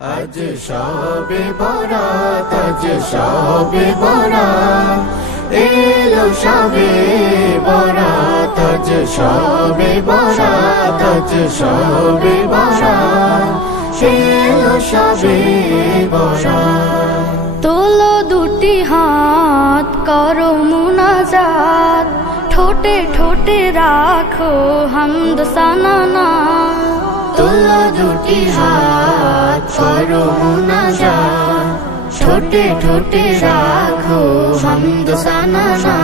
আজ শবে বরাত, আজ শবে বরাত, এলো শবে বরাত, আজ শবে বরাত, আজ শবে বরাত, এলো শবে বরাত। তোলো দুটি হাত করো মুনাজাত, ঠোঁটে ঠোঁটে রাখো হামদ সানানা। তোলো দুটি হাত করো মুনাজাত, ঠোঁটে ঠোঁটে রাখো হামদ সানানা।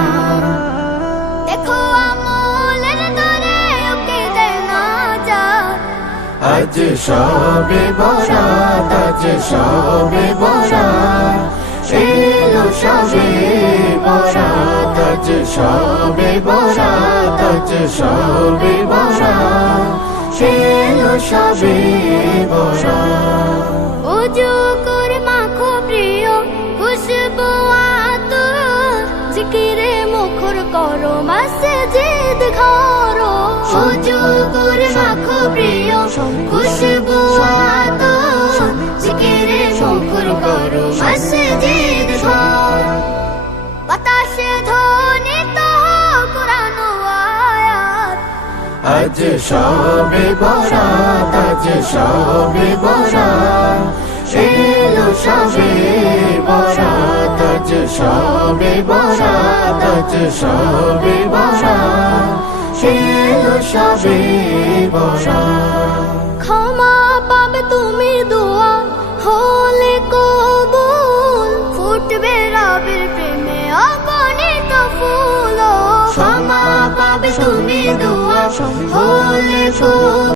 দেখো আমলের দরে ওকে দেয় না যা। আজ শবে বরাত, আজ শবে বরাত, এলো শবে বরাত, আজ শবে বরাত, আজ শবে বরাত, এলো শবে বরাত। ওযু করে মাখো প্রিয় খুশবু আতর, জিকিরে মুখর করো মসজিদ ঘর। ওযু করে মাখো প্রিয় খুশবু আতর, জিকিরে মুখর করো মসজিদ ঘর। বাতাসে ধ্বনিত কুরআন আয়াত। আজ শবে বরাত, আজ শবে বরাত, এলো শবে বরাত, আজ শবে বরাত, আজ শবে বরাত, এলো শবে বরাত। ক্ষমা পাবে তুমি দোয়া হলে কবুল, ফুটবে রবের প্রেমে অগণিত ফুল। ক্ষমা পাবে তুমি দোয়া হলে